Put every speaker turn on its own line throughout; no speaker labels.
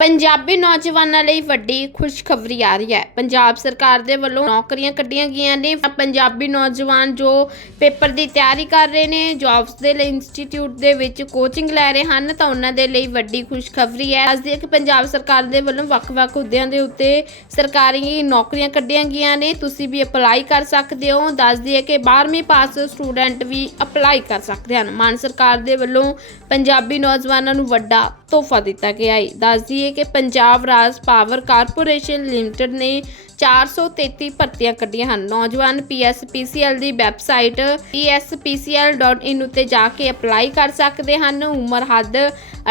ਪੰਜਾਬੀ ਨੌਜਵਾਨਾਂ ਲਈ ਵੱਡੀ ਖੁਸ਼ਖਬਰੀ ਆ ਰਹੀ ਹੈ। ਪੰਜਾਬ ਸਰਕਾਰ ਦੇ ਵੱਲੋਂ ਨੌਕਰੀਆਂ ਕੱਢੀਆਂ ਗਈਆਂ ਨੇ। ਪੰਜਾਬੀ ਨੌਜਵਾਨ ਜੋ ਪੇਪਰ ਦੀ ਤਿਆਰੀ ਕਰ ਰਹੇ ਨੇ, ਜੌਬਸ ਦੇ ਲਈ ਇੰਸਟੀਚਿਊਟ ਦੇ ਵਿੱਚ ਕੋਚਿੰਗ ਲੈ ਰਹੇ ਹਨ, ਤਾਂ ਉਹਨਾਂ ਦੇ ਲਈ ਵੱਡੀ ਖੁਸ਼ਖਬਰੀ ਹੈ। ਅੱਜ ਕਿ ਪੰਜਾਬ ਸਰਕਾਰ ਦੇ ਵੱਲੋਂ ਵੱਖ-ਵੱਖ ਅਹੁਦਿਆਂ ਦੇ ਉੱਤੇ ਸਰਕਾਰੀ ਨੌਕਰੀਆਂ ਕੱਢੀਆਂ ਗਈਆਂ ਨੇ। ਤੁਸੀਂ ਵੀ ਅਪਲਾਈ ਕਰ ਸਕਦੇ ਹੋ। ਦੱਸ ਦਈਏ ਕਿ 12ਵੀਂ ਪਾਸ ਸਟੂਡੈਂਟ ਵੀ ਅਪਲਾਈ ਕਰ ਸਕਦੇ ਹਨ। ਮਾਨ ਸਰਕਾਰ ਦੇ ਵੱਲੋਂ ਪੰਜਾਬੀ ਨੌਜਵਾਨਾਂ ਨੂੰ ਵੱਡਾ ਤੋਹਫਾ ਦਿੱਤਾ ਗਿਆ ਹੈ। ਦੱਸ ਦਈਏ ਕਿ ਪੰਜਾਬ ਰਾਜ ਪਾਵਰ ਕਾਰਪੋਰੇਸ਼ਨ ਲਿਮਟਿਡ ਨੇ 433 ਭਰਤੀਆਂ ਕੱਢੀਆਂ ਹਨ। ਨੌਜਵਾਨ ਪੀਐਸਪੀਸੀਐਲ ਦੀ ਵੈਬਸਾਈਟ pspcl.in ਉੱਤੇ ਜਾ ਕੇ ਅਪਲਾਈ ਕਰ ਸਕਦੇ ਹਨ। ਉਮਰ ਹੱਦ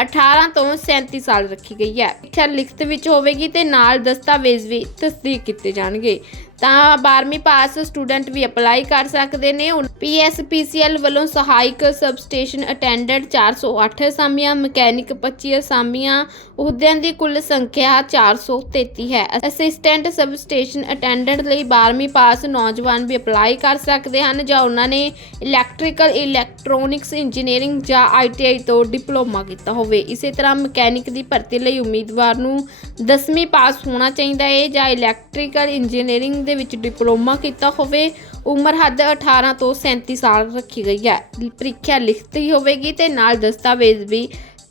18 ਤੋਂ 37 ਸਾਲ ਰੱਖੀ ਗਈ ਹੈ। ਸਿੱਖਿਆ ਲਿਖਤ ਵਿੱਚ ਹੋਵੇਗੀ ਤੇ ਨਾਲ ਦਸਤਾਵੇਜ਼ ਵੀ ਤਸਦੀਕ ਕੀਤੇ ਜਾਣਗੇ। ਤਾਂ 12ਵੀਂ ਪਾਸ ਸਟੂਡੈਂਟ ਵੀ ਅਪਲਾਈ ਕਰ ਸਕਦੇ ਨੇ। ਪੀਐਸਪੀਸੀਐਲ ਵੱਲੋਂ ਸਹਾਇਕ ਸਬਸਟੇਸ਼ਨ ਅਟੈਂਡੈਂਟ 408 ਅਸਾਮੀਆਂ, ਮਕੈਨਿਕ 25 ਅਸਾਮੀਆਂ ਅਹੁਦਿਆਂ ਦੀ ਕੁੱਲ ਸੰਖਿਆ 433 ਹੈ। ਅਸਿਸਟੈਂਟ ਸਬ ਸਟੇਸ਼ਨ ਅਟੈਂਡੈਂਟ ਲਈ 12ਵੀਂ ਪਾਸ ਨੌਜਵਾਨ ਵੀ ਅਪਲਾਈ ਕਰ ਸਕਦੇ ਹਨ ਜਾਂ ਉਹਨਾਂ ਨੇ ਇਲੈਕਟ੍ਰੀਕਲ ਇਲੈਕਟ੍ਰੋਨਿਕਸ ਇੰਜੀਨੀਅਰਿੰਗ ਜਾਂ ਆਈਟੀਆਈ ਤੋਂ ਡਿਪਲੋਮਾ ਕੀਤਾ ਹੋਵੇ। ਇਸੇ ਤਰ੍ਹਾਂ ਮਕੈਨਿਕ ਦੀ ਭਰਤੀ ਲਈ ਉਮੀਦਵਾਰ ਨੂੰ 10ਵੀਂ ਪਾਸ ਹੋਣਾ ਚਾਹੀਦਾ ਹੈ ਜਾਂ ਇਲੈਕਟ੍ਰੀਕਲ ਇੰਜੀਨੀਅਰਿੰਗ ਦੇ ਵਿੱਚ ਡਿਪਲੋਮਾ ਕੀਤਾ ਹੋਵੇ। ਉਮਰ ਹੱਦ 18 ਤੋਂ 37 ਸਾਲ ਰੱਖੀ ਗਈ ਹੈ। ਪ੍ਰੀਖਿਆ ਲਿਖਤੀ ਹੋਵੇਗੀ ਤੇ ਨਾਲ ਦਸਤਾਵੇਜ਼ ਵੀ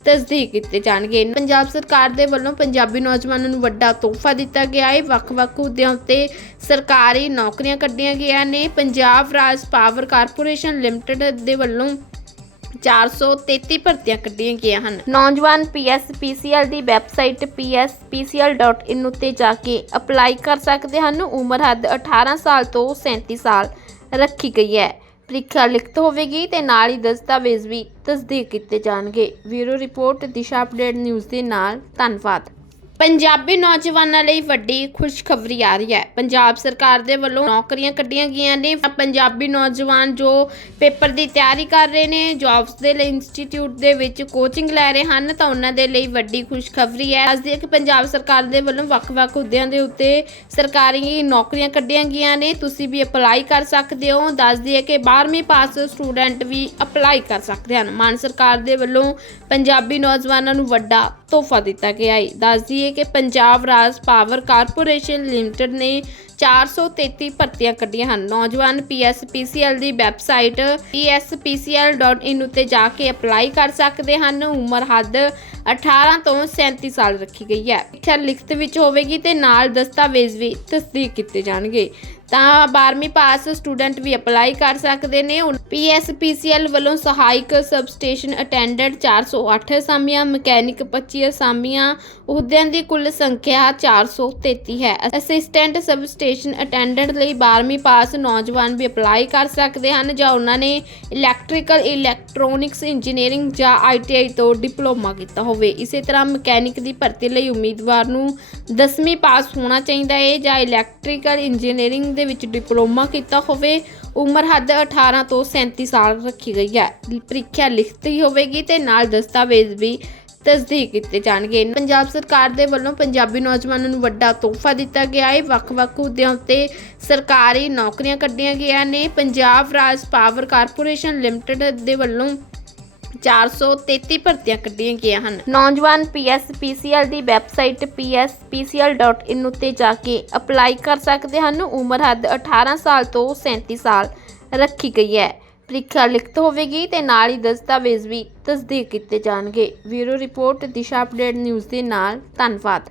ਤਸਦੀਕ ਕੀਤੇ ਜਾਣਗੇ। ਪੰਜਾਬ ਸਰਕਾਰ ਦੇ ਵੱਲੋਂ ਪੰਜਾਬੀ ਨੌਜਵਾਨਾਂ ਨੂੰ ਵੱਡਾ ਤੋਹਫਾ ਦਿੱਤਾ ਗਿਆ ਹੈ। ਵੱਖ-ਵੱਖ ਅਹੁਦਿਆਂ ਉੱਤੇ ਸਰਕਾਰੀ ਨੌਕਰੀਆਂ ਕੱਢੀਆਂ ਗਈਆਂ ਨੇ। ਪੰਜਾਬ ਰਾਜ ਪਾਵਰ ਕਾਰਪੋਰੇਸ਼ਨ ਲਿਮਟਿਡ ਦੇ ਵੱਲੋਂ 433 ਭਰਤੀਆਂ ਕੱਢੀਆਂ ਗਈਆਂ ਹਨ। ਨੌਜਵਾਨ ਪੀਐਸਪੀਸੀਐਲ ਦੀ ਵੈਬਸਾਈਟ pspcl.in ਉੱਤੇ ਜਾ ਕੇ ਅਪਲਾਈ ਕਰ ਸਕਦੇ ਹਨ। ਉਮਰ ਹੱਦ 18 ਸਾਲ ਤੋਂ 37 ਸਾਲ ਰੱਖੀ ਗਈ ਹੈ। ਪ੍ਰੀਖਿਆ ਲਿਖਤ ਹੋਵੇਗੀ ਤੇ ਨਾਲ ਹੀ ਦਸਤਾਵੇਜ਼ ਵੀ ਤਸਦੀਕ ਕੀਤੇ ਜਾਣਗੇ। ਵੀਰੋ ਰਿਪੋਰਟ ਦਿਸ਼ਾ ਅਪਡੇਟ ਨਿਊਜ਼ ਦੇ ਨਾਲ। ਧੰਨਵਾਦ। ਪੰਜਾਬੀ ਨੌਜਵਾਨਾਂ ਲਈ ਵੱਡੀ ਖੁਸ਼ਖਬਰੀ ਆ ਰਹੀ ਹੈ। ਪੰਜਾਬ ਸਰਕਾਰ ਦੇ ਵੱਲੋਂ ਨੌਕਰੀਆਂ ਕੱਢੀਆਂ ਗਈਆਂ ਨੇ। ਪੰਜਾਬੀ ਨੌਜਵਾਨ ਜੋ ਪੇਪਰ ਦੀ ਤਿਆਰੀ ਕਰ ਰਹੇ ਨੇ, ਜੌਬਸ ਦੇ ਲਈ ਇੰਸਟੀਚਿਊਟ ਦੇ ਵਿੱਚ ਕੋਚਿੰਗ ਲੈ ਰਹੇ ਹਨ, ਤਾਂ ਉਹਨਾਂ ਦੇ ਲਈ ਵੱਡੀ ਖੁਸ਼ਖਬਰੀ ਹੈ। ਅੱਜ ਕਿ ਪੰਜਾਬ ਸਰਕਾਰ ਦੇ ਵੱਲੋਂ ਵੱਖ-ਵੱਖ ਅਹੁਦਿਆਂ ਦੇ ਉੱਤੇ ਸਰਕਾਰੀ ਨੌਕਰੀਆਂ ਕੱਢੀਆਂ ਗਈਆਂ ਨੇ। ਤੁਸੀਂ ਵੀ ਅਪਲਾਈ ਕਰ ਸਕਦੇ ਹੋ। ਦੱਸ ਦਈਏ ਕਿ 12ਵੀਂ ਪਾਸ ਸਟੂਡੈਂਟ ਵੀ ਅਪਲਾਈ ਕਰ ਸਕਦੇ ਹਨ। ਮਾਨ ਸਰਕਾਰ ਦੇ ਵੱਲੋਂ ਪੰਜਾਬੀ ਨੌਜਵਾਨਾਂ ਨੂੰ ਵੱਡਾ ਤੋਹਫਾ ਦਿੱਤਾ ਗਿਆ ਹੈ। ਦੱਸ ਦਈਏ ਕਿ ਪੰਜਾਬ ਰਾਜ ਪਾਵਰ ਕਾਰਪੋਰੇਸ਼ਨ ਲਿਮਟਿਡ ਨੇ 433 ਭਰਤੀਆਂ ਕੱਢੀਆਂ ਹਨ। ਨੌਜਵਾਨ ਪੀਐਸਪੀਸੀਐਲ ਦੀ ਵੈਬਸਾਈਟ pspcl.in ਉੱਤੇ ਜਾ ਕੇ ਅਪਲਾਈ ਕਰ ਸਕਦੇ ਹਨ। ਉਮਰ ਹੱਦ 18 ਤੋਂ 37 ਸਾਲ ਰੱਖੀ ਗਈ ਹੈ। ਇੱਛਾ ਲਿਖਤ ਵਿੱਚ ਹੋਵੇਗੀ ਤੇ ਨਾਲ ਦਸਤਾਵੇਜ਼ ਵੀ ਤਸਦੀਕ ਕੀਤੇ ਜਾਣਗੇ। ਤਾਂ 12ਵੀਂ ਪਾਸ ਸਟੂਡੈਂਟ ਵੀ ਅਪਲਾਈ ਕਰ ਸਕਦੇ ਨੇ। ਪੀਐਸਪੀਸੀਐਲ ਵੱਲੋਂ ਸਹਾਇਕ ਸਬਸਟੇਸ਼ਨ ਅਟੈਂਡੈਂਟ 408 ਅਸਾਮੀਆਂ, ਮਕੈਨਿਕ 25 ਅਸਾਮੀਆਂ, ਅਹੁਦਿਆਂ ਦੀ ਕੁੱਲ ਸੰਖਿਆ 433 ਹੈ। ਅਸਿਸਟੈਂਟ ਸਬਸਟੇਸ਼ਨ ਅਟੈਂਡੈਂਟ ਲਈ 12ਵੀਂ ਪਾਸ ਨੌਜਵਾਨ ਵੀ ਅਪਲਾਈ ਕਰ ਸਕਦੇ ਹਨ ਜਾਂ ਉਹਨਾਂ ਨੇ ਇਲੈਕਟ੍ਰੀਕਲ, ਇਲੈਕਟ੍ਰੋਨਿਕਸ, ਇੰਜੀਨੀਅਰਿੰਗ ਜਾਂ ਆਈਟੀਆਈ ਤੋਂ ਡਿਪਲੋਮਾ ਕੀਤਾ ਹੋਵੇ। ਇਸੇ ਤਰ੍ਹਾਂ ਮਕੈਨਿਕ ਦੀ ਭਰਤੀ ਲਈ ਉਮੀਦਵਾਰ ਨੂੰ 10ਵੀਂ ਪਾਸ ਹੋਣਾ ਚਾਹੀਦਾ ਹੈ ਜਾਂ ਇਲੈਕਟ੍ਰੀਕਲ, ਇੰਜੀਨੀਅਰਿੰਗ ਦੇ ਵਿੱਚ ਡਿਪਲੋਮਾ ਕੀਤਾ ਹੋਵੇ, ਉਮਰ ਹੱਦ 18 ਤੋਂ 37 ਸਾਲ ਰੱਖੀ ਗਈ ਹੈ। ਪ੍ਰੀਖਿਆ ਲਿਖਤੀ ਹੋਵੇਗੀ ਤੇ ਨਾਲ ਦਸਤਾਵੇਜ਼ ਵੀ ਤਸਦੀਕ ਕੀਤੇ ਜਾਣਗੇ। ਪੰਜਾਬ ਸਰਕਾਰ ਦੇ ਵੱਲੋਂ ਪੰਜਾਬੀ ਨੌਜਵਾਨਾਂ ਨੂੰ ਵੱਡਾ ਤੋਹਫਾ ਦਿੱਤਾ ਗਿਆ ਹੈ। ਵੱਖ-ਵੱਖ ਅਹੁਦਿਆਂ ਉੱਤੇ ਸਰਕਾਰੀ ਨੌਕਰੀਆਂ ਕੱਢੀਆਂ ਗਈਆਂ ਨੇ। ਪੰਜਾਬ ਰਾਜ ਪਾਵਰ ਕਾਰਪੋਰੇਸ਼ਨ ਲਿਮਟਿਡ ਦੇ ਵੱਲੋਂ 433 ਭਰਤੀਆਂ ਕੱਢੀਆਂ ਗਈਆਂ ਹਨ। ਨੌਜਵਾਨ ਪੀਐਸਪੀਸੀਐਲ ਦੀ ਵੈਬਸਾਈਟ pspcl.in ਉੱਤੇ ਜਾ ਕੇ ਅਪਲਾਈ ਕਰ ਸਕਦੇ ਹਨ। ਉਮਰ ਹੱਦ 18 ਸਾਲ ਤੋਂ 37 ਸਾਲ ਰੱਖੀ ਗਈ ਹੈ। ਪ੍ਰੀਖਿਆ ਲਿਖਤ ਹੋਵੇਗੀ ਤੇ ਨਾਲ ਹੀ ਦਸਤਾਵੇਜ਼ ਵੀ ਤਸਦੀਕ ਕੀਤੇ ਜਾਣਗੇ। Bureau report, Disha update, news ਦੇ ਨਾਲ ਧੰਨਵਾਦ।